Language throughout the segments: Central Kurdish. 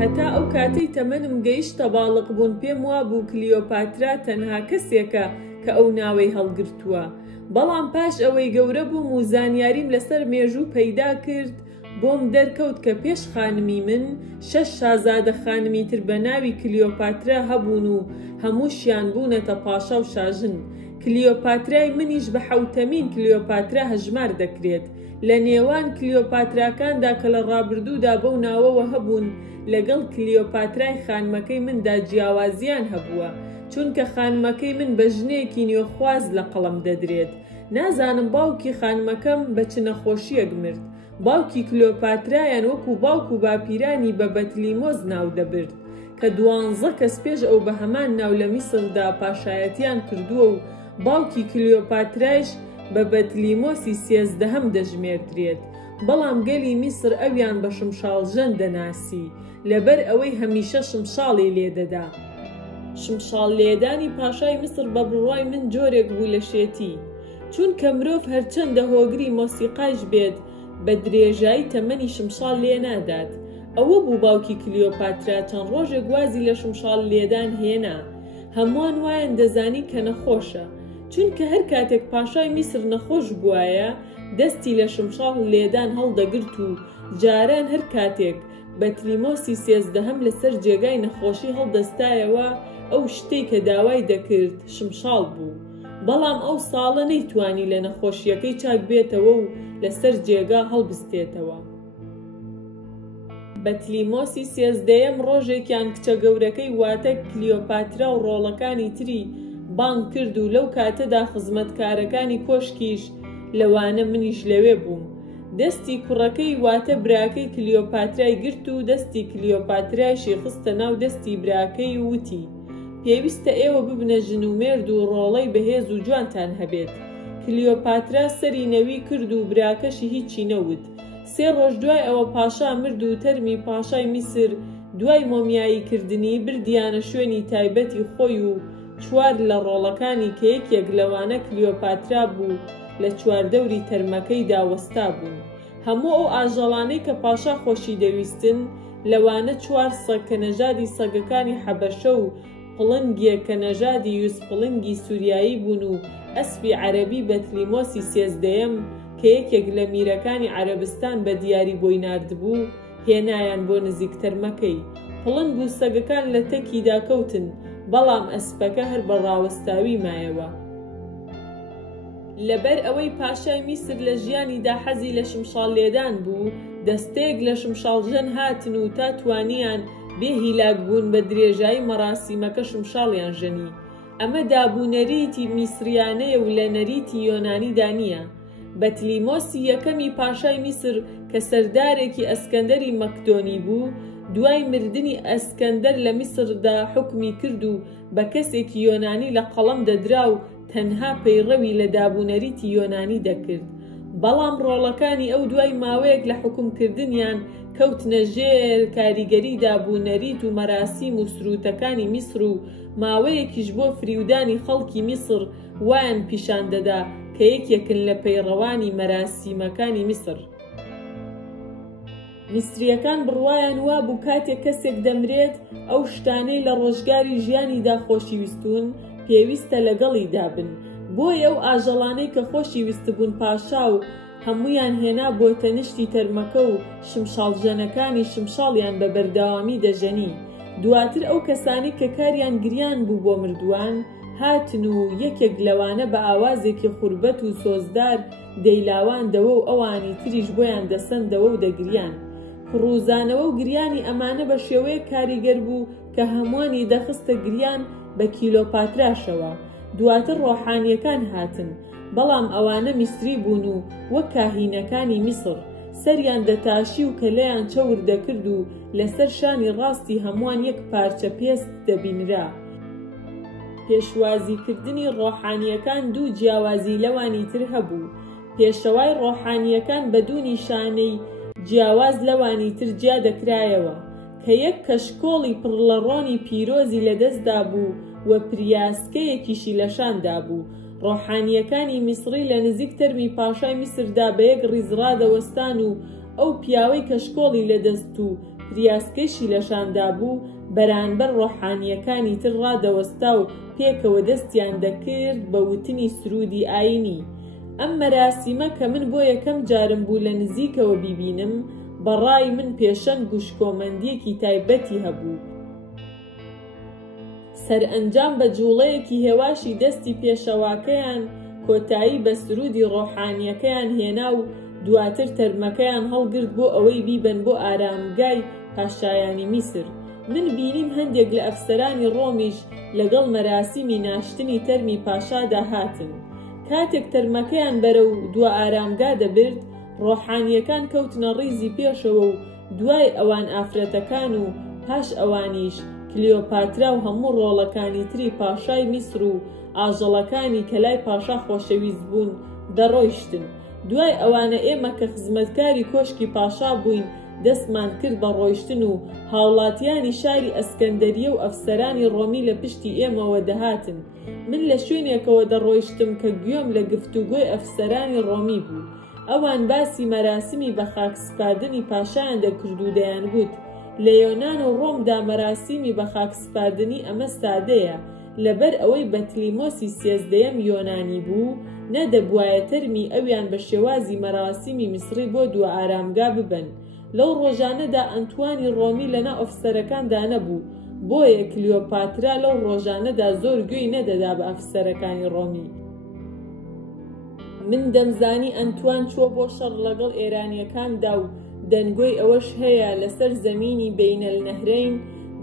هەتا ئەو کاتەی تەمەنم گەیشتە باڵق بوون پێم وابوو کلیۆپاترا تەنها کەسێکە کە ئەو ناوەی هەڵگرتووە. بەڵام پاش ئەوەی گەورە بووم و زانیاریم لەسەر مێژوو پەیدا کرد، بۆم دەرکەوت کە پێش خانمی من 6 شازادە خانمی تر بە ناوی کلیۆپاترا هەبوون و هەمووشیان بوونەتە پاشا و شاژن. کلیۆپاترای منیش بە حەوتەمین کلیۆپاترا هەژمار دەکرێت. لە نێوان کلیۆپاتراکاندا کە لە ڕابردوودا بەو ناوەوە هەبوون، لەگەڵ کلیۆپاترای خانمەکەی مندا جیاوازیان هەبووە، چونکە خانمەکەی من بە ژنێکی نوێخواز لە قەڵەم دەدرێت. نازانم باوکی خانمەکەم بە چ نەخۆشیەک مرد. باوکی کلیۆپاترایان وەکو باوک و باپیرانی بە بەتلیمۆس ناو دەبرد کە 12 کەس پێش ئەو بە هەمان ناو لە میسردا پاشایەتیان کردووە و باوکی کلیۆپاترایش بە بەتلیمۆسی 13هەم دەژمێردرێت. بەڵام گەلی میسر ئەویان بە شمشاڵژەن دەناسی لەبەر ئەوەی هەمیشە شمشاڵی لێدەدا. شمشاڵ لێدانی پاشای میسر بە بڕوای من جۆرێک بوو لە شێتی، چونکە مرۆڤ هەرچەندە هۆگری مۆسیقایش بێت بە درێژایی تەمەنی شمشاڵ لێ نادات. ئەوە بوو باوکی کلیۆپاترا چەند ڕۆژێک وازی لە شمشاڵ لێدان هێنا. هەمووان وایان دەزانی کە نەخۆشە، چونکە هەر کاتێک پاشای میسر نەخۆش بووایە دەستی لە شمشاڵ لێدان هەڵدەگرت و جاران هەر کاتێک بەتلیمۆسی 13هەم لەسەر جێگای نەخۆشی هەڵدەستایەوە ئەو شتەی کە داوای دەکرد شمشاڵ بوو. بەڵام ئەو ساڵە نەیتوانی لە نەخۆشیەکەی چاک بێتەوە و لەسەر جێگا هەڵبستێتەوە. بەتلیمۆسی 13هەم ڕۆژێکیان کچە گەورەکەی واتە کلیۆپاترا و ڕۆڵەکانی تری بانگ کرد و لەو کاتەدا خزمەتکارەکانی کۆشکیش لەوانە منیش لەوێ بووم. دەستی کوڕەکەی واتە براکەی کلیۆپاترای گرت و دەستی کلیۆپاترایشی خستە ناو دەستی براکەی و وتی: پێویستە ئێوە ببنە ژن و مێرد و ڕۆڵەی بەهێز و جوانتان هەبێت. کلیۆپاترا سەری نەوی کرد و براکەشی هیچی نەوت. 3 ڕۆژ دوای ئەوە پاشا مرد و تەرمی پاشای میسر دوای مۆمیاییکردنی بردیانە شوێنی تایبەتی خۆی و 4 لە ڕۆڵەکانی کە یەکێک لەوانە کلیۆپاترا بوو لە چواردەوری تەرمەکەیدا وەستا بوون. هەموو ئەو ئاژەڵانەی کە پاشا خۆشی دەویستن لەوانە 4 سەگ کە نەژادی سەگەکانی حەبەشە و پڵنگێک کە نەژادی یوسپڵنگی سووریایی بوون و ئەسپی عەرەبی بەتلیمۆسی 13هەم کە یەکێک لە میرەکانی عەرەبستان بە دیاری بۆی ناردبوو هێنایان بۆ نزیک تەرمەکەی. پڵنگ و سەگەکان لە تەکیدا کەوتن، بەڵام ئەسپەکە هەر بە ڕاوەستاوی مایەوە. لەبەر ئەوەی پاشای میسر لە ژیانیدا حەزی لە شمشاڵ لێدان بوو، دەستەیەک لە شمشاڵژەن هاتن و تا توانیان بێ هیلاک بوون بە درێژایی مەراسیمەکە شمشاڵیان ژەنی. ئەمە دابوونەریتی میسریانەیە و لە نەریتی یۆنانیدا نییە. بەتلیمۆسی یەکەمی پاشای میسر کە سەردارێکی ئەسکەندەری مەکدۆنی بوو، دوای مردنی ئەسکەندەر لە میسردا حکمی کرد و بە کەسێکی یۆنانی لە قەڵەم دەدرا و تەنها پەیڕەوی لە دابوونەریتی یۆنانی دەکرد. بەڵام ڕۆڵەکانی ئەو دوای ماوەیەک لە حکومکردنیان کەوتنە ژێر کاریگەری دابوونەریت و مەراسیم و سروتەکانی میسر و ماوەیەکیش بۆ فریودانی خەڵکی میسر وایان پیشان دەدا کە یەکێکن لە پەیڕەوانی مەراسیمەکانی میسر. میسریەکان بڕوایان وا بوو کاتێک کەسێک دەمرێت ئەو شتانەی لە ڕۆژگاری ژیانیدا خۆشیویستون پێویستە لەگەڵی دابن. بۆیە ئەو ئاژەڵانەی کە خۆشی ویستبوون پاشا و هەمویان هێنا بۆ تەنیشتی تەرمەکە و شمشاڵژەنەکانی شمشاڵیان بە بەردەوامی دەژەنی. دواتر ئەو کەسانی کە کاریان گریان بوو بۆ مردووان هاتن و یەکێک لەوانە بە ئاوازێکی خوربەت و سۆزدار دەیلاواندەوە و ئەوانی تریش بۆیان دەسەندەوە و دەگریان. کوڕوزانەوە و گریانی ئەمانە بە شێوەیە کاریگەر بوو کە هەمووانی دەخستە گریان بە کلیۆپاتراشەوە. دواتر ڕۆحانیەکان هاتن، بەڵام ئەوانە میسری بوون و وەک کاهینەکانی میسر سەریان دەتاشی و کەلەیان چەور دەکرد و لەسەر شانی ڕاستی هەمووان یەک پارچە پێست دەبینرا. پێشوازیکردنی ڕۆحانیەکان دوو جیاوازی لەوانی تر هەبوو. پێشەوای ڕۆحانیەکان بە دوو نیشانەی جیاواز لەوانی تر جیا دەکرایەوە کە یەک کەشکۆڵی پڕ لە ڕۆنی پیرۆزی لەدەستدا بوو و پریاسکەیەکیشی لەشاندا بوو. ڕۆحانیەکانی میسری لە نزیک تەرمی پاشای میسردا بە یەک ڕیزڕادەوەستان و ئەو پیاوەی کەشکۆڵی لەدەست و ریاسکەشی لەشاندا بوو بەرامبەر ڕۆحانیەکانی تر ڕادەوەستا و پێکەوە دەستیان دەکرد بە وتنی سرودی ئاینی. ئەم مەراسیمە کە من بۆ یەکەم جارم بوو لە نزیکەوە بیبینم، بەڕای من پێشەنگ و شکۆمەندیەکی تایبەتی هەبوو. سەرئەنجام بە جوڵەیەکی هێواشی دەستی پێشەواکەیان کۆتایی بە سرودی ڕۆحانیەکەیان هێنا و دواتر تەرمەکەیان هەڵگرت بۆ ئەوەی بیبەن بۆ ئارامگای پاشایانی میسر. من بینیم هەندێک لە ئەفسەرانی ڕۆمیش لەگەڵ مەراسیمی ناشتنی تەرمی پاشادا هاتن. کاتێک تەرمەکەیان بەرەو دووە ئارامگا دەبرد، ڕۆحانیەکان کەوتنە ڕیزی پێشەوە و دوای ئەوان ئافرەتەکان و پاش ئەوانیش کلیۆپاترا و هەموو ڕۆڵەکانی تری پاشای میسر و ئاژەڵەکانی کە لای پاشا خۆشەویست بوون دەڕۆیشتن. دوای ئەوانە ئێمە کە خزمەتکاری کۆشکی پاشا بووین دەستمان کرد بە ڕۆیشتن و هاوڵاتیانی شاری ئەسکەندەریە و ئەفسەرانی ڕۆمی لە پشتی ئێمەوە دەهاتن. من لە شوێنێکەوە دەڕۆیشتم کە گوێم لە گفتوگۆی ئەفسەرانی ڕۆمی بوو. ئەوان باسی مەراسیمی بە خاکسپاردنی پاشایان دەکرد و دەیانگوت لە یۆنان و ڕۆمدا مەراسیمی بە خاکسپاردنی ئەمە سادەیە، لەبەر ئەوەی بەتلیمۆسی سێزدەیەم یۆنانی بوو نەدەبوایە تەرمی ئەویان بە شێوازی مەراسیمی میسری بۆ دووە ئارامگا ببن. لەو ڕۆژانەدا ئەنتوانی ڕۆمی لەنا ئۆفسەرەکاندا نەبوو، بۆیە کلیۆپاترا لەو ڕۆژانەدا زۆر گوێی نەدەدا بە ئەفسەرەکانی ڕۆمی. من دەمزانی ئەنتوان چووە بۆ شەڕ لەگەڵ ئێرانیەکاندا و دەنگۆی ئەوەش هەیە لەسەر زەمینی بەینەلنەهرەین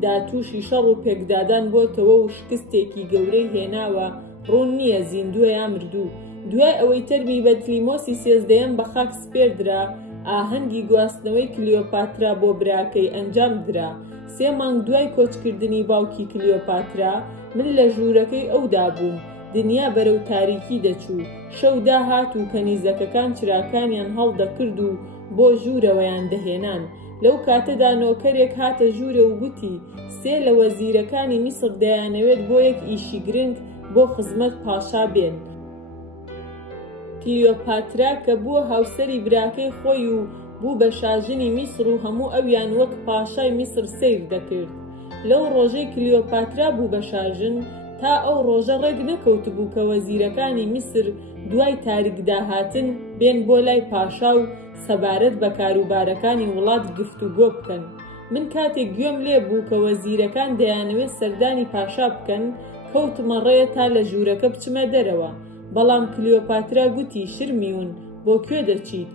دا تووشی شەڕ و پێکدادان بۆتەوە و شکستێکی گەورەی هێناوە، ڕوون نییە زیندووە یا مردوو. دوای ئەوەی تەرمی بەتلیمۆسی سێزدەیەم بە خاک سپێردرا، ئاهەنگی گواستنەوەی کلیۆپاترا بۆ براکەی ئەنجام درا. 3 مانگ دوای کۆچکردنی باوکی کلیۆپاترا من لە ژوورەکەی ئەودا بووم. دنیا بەرەو تاریکی دەچوو، شەو داهات و کەنیزەکەکان چراکانیان هەڵدەکرد و بۆ ژوورەوەیان دەهێنان. لەو کاتەدا نۆکەرێک هاتە ژوورە و گوتی 3 لە وەزیرەکانی میسر دەیانەوێت بۆ یەک ئیشی گرنگ بۆ خزمەت پاشا بێن. کلیۆپاترا کە بووە هاوسەری براکەی خۆی و بوو بە شاژنی میسر و هەموو ئەویان وەک پاشای میسر سیر دەکرد. لەو ڕۆژەی کلیۆپاترا بوو بە شاژن تا ئەو ڕۆژە ڕێک نەکەوت بوو کە وەزیرەکانی میسر دوای تاریکدا هاتن بێن بۆ لای پاشا و سەبارەت بە کاروبارەکانی وڵات گفتوگۆ بکەن. من کاتێک گوێم لێ بوو کە وەزیرەکان دەیانەوێت سەردانی پاشا بکەن، کەوتمە ڕێیە تا لە ژوورەکە بچمە دەرەوە. بەڵام کلیۆپاترا گوتی شرمیون بۆ کوێ دەچیت؟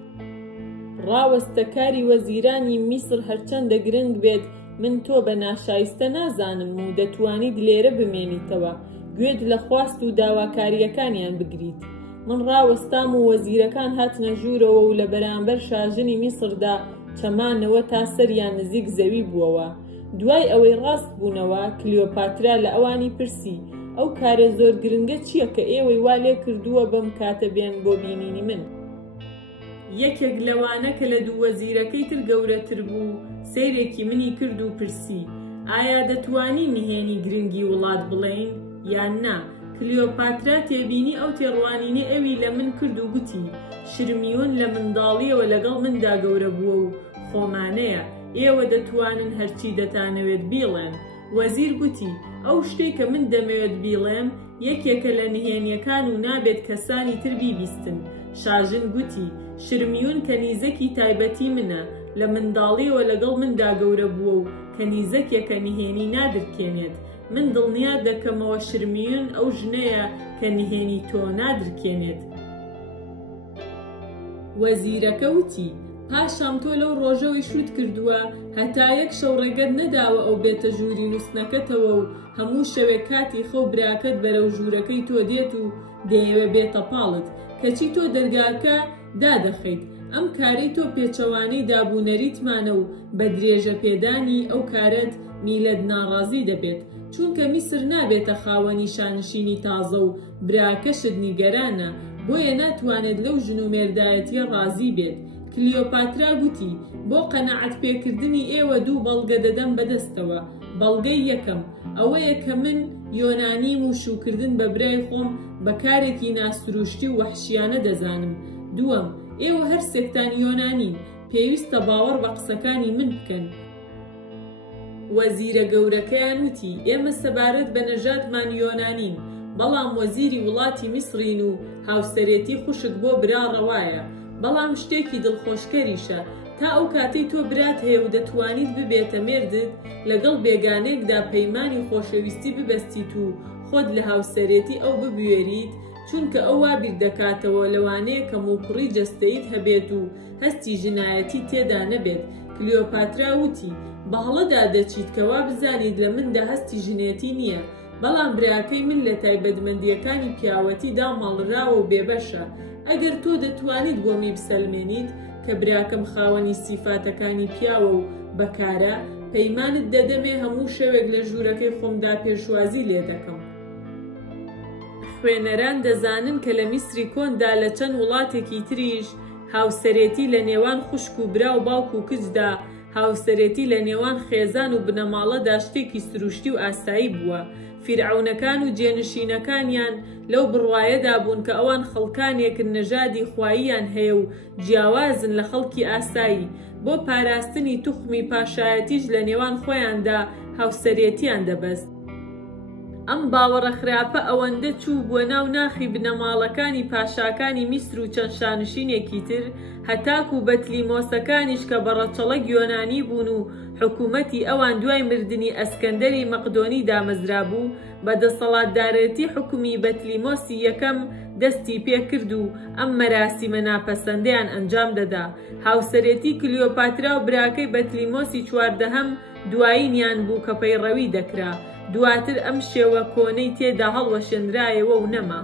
ڕاوەستە کاری وەزیرانی میسر هەرچەندە گرنگ بێت، من تۆ بە ناشایستە نازانم و دەتوانیت لێرە بمێنیتەوە، گوێت لە خواست و داواکاریەکانیان بگریت. من ڕاوەستام و وەزیرەکان هاتنە ژوورەوە و لە بەرامبەر شاژنی میسردا چەمانەوە تا سەریان نزیک زەوی بووەوە. دوای ئەوەی ڕاست بوونەوە کلیۆپاترا لە ئەوانی پرسی ئەو کارە زۆر گرنگە چییە کە ئێوەی وا لێ کردووە بەم کاتە بێن بۆ بینینی من؟ یەکێک لەوانە کە لە دوو وەزیرەکەی تر گەورەتر بوو سەیرێکی منی کرد و پرسی ئایا دەتوانی نهێنی گرنگی وڵات بڵێین یان نا؟ کلیۆپاترا تێبینی ئەو تێڕوانینە ئەوی لە من کرد و گوتی شرمیون لە منداڵیەوە لەگەڵ مندا گەورە بووە و خۆمانەیە، ئێوە دەتوانن هەرچی دەتانەوێت بیڵێن. وەزیر گوتی ئەو شتێک کە من دەمەوێت بیڵێم یەکێکە لە نهێنیەکان و نابێت کەسانی تر بیبیستن. شاژن گوتی شرمیون کەنیزەکی تایبەتی منە، لە منداڵیەوە لەگەڵ مندا گەورە بووە و کەنیزەکێکە نهێنی نادرکێنێت. من دڵنیا دەکەمەوە شرمیون ئەو ژنەیە کە نهێنی تۆ نادرکێنێت. وەزیرەکە وتی پاشام تۆ لەو ڕۆژەوەی شوت کردووە هەتا یەک شەو ڕێگەت نەداوە ئەو بێتە ژووری نووسنەکەتەوە و هەموو شەوێک کاتی خەو براکەت بەرەو ژوورەکەی تۆ دێت و دەیەوێ بێتە پاڵت کەچی تۆ دەرگاکە دادەخەیت. ئەم کارەی تۆ پێچەوانەی دابوونەریتمانە و بە درێژە پێدانی ئەو کارەت میلەت ناڕازی دەبێت، چونکە میسر نابێتە خاوەنی شانشینی تازە و براکەشت نیگەرانە، بۆیە ناتوانێت لەو ژن و مێردایەتیە ڕازی بێت. کلیۆپاترا گوتی بۆ قەنەعەت پێکردنی ئێوە دوو بەڵگە دەدەم بەدەستەوە. بەڵگەی یەکەم ئەوەیە کە من یۆنانیم و شوکردن بە برای خۆم بەکارێکی ناسروشتی و وەحشیانە دەزانم. دووەم ئێوە هەر سێکتان یۆنانین، پێویستە باوەڕ بە قسەکانی من بکەن. وەزیرە گەورەکەیان وتی ئێمە سەبارەت بە نەژادمان یۆنانین، بەڵام وەزیری وڵاتی میسرین و هاوسەرێتی خوشک بۆ برا ڕەوایە، بەڵام شتێکی دڵخۆشکەریشە تا ئەو کاتەی تۆ برات هەیە و دەتوانیت ببێتە مێردت لەگەڵ بێگانەیەکدا پەیمانی خۆشەویستی ببەستیت و خۆت لە هاوسەرێتی ئەو ببوێریت، چونکە ئەو وا بیر دەکاتەوە لەوانەیە کە موڵپڕی جەستەیت هەبێت و هەستی ژنایەتی تێدا نەبێت. کلیۆپاترا وتی بەهەڵەدا دەچیت کەوا بزانیت لە مندا هەستی ژنێتی نییە، بەڵام براکەی من لە تایبەتمەندیەکانی پیاوەتی دامەڵراوە و بێبەشە. ئەگەر تۆ دەتوانیت بۆمی بسەلمێنیت کە براکەم خاوەنی سیفاتەکانی پیاوە و بەکارە، پەیمانت دەدەمێ هەموو شەوێک لە ژوورەکەی خۆمدا پێشوازی لێ دەکەم. خوێنەران دەزانن کە لە میسری کۆندا لە چەند وڵاتێکی تریش هاوسەرێتی لە نێوان خوشک و برا و باوک و کچدا، هاوسەرێتی لە نێوان خێزان و بنەماڵەدا شتێکی سروشتی و ئاسایی بووە. فیرعونەکان و جێنشینەکانیان لەو بڕوایەدا بوون کە ئەوان خەڵکانێکن نەژادی خواییان هەیە و جیاوازن لە خەڵکی ئاسایی، بۆ پاراستنی توخمی پاشایەتیش لە نێوان خۆیاندا هاوسەرێتیان دەبەست. ئەم باوەڕە خراپە ئەوەندە چوو بووە ناو ناخی بنەماڵەکانی پاشاکانی میسر و چەند شانشینێکی تر، هەتاکو و بەتلیمۆسەکانیش کە بەڕەچەڵەک یۆنانی بوون و حکوومەتی ئەوان دوای مردنی ئەسکەندەری مەقدۆنی دامەزرا بوو، بە دەسەڵاتدارەتی حکومی بەتلیمۆسی یەکەم دەستی پێکرد و ئەم مەراسیمە ناپەسەندەیان ئەنجام دەدا. هاوسەرێتی کلیۆپاترا و براکەی بەتلیمۆسی چواردەهەم دوایینیان بوو کە پەیڕەوی دەکرا، دواتر ئەم شێوە کۆنەی تێدا هەڵوەشێنرایەوە و نەما.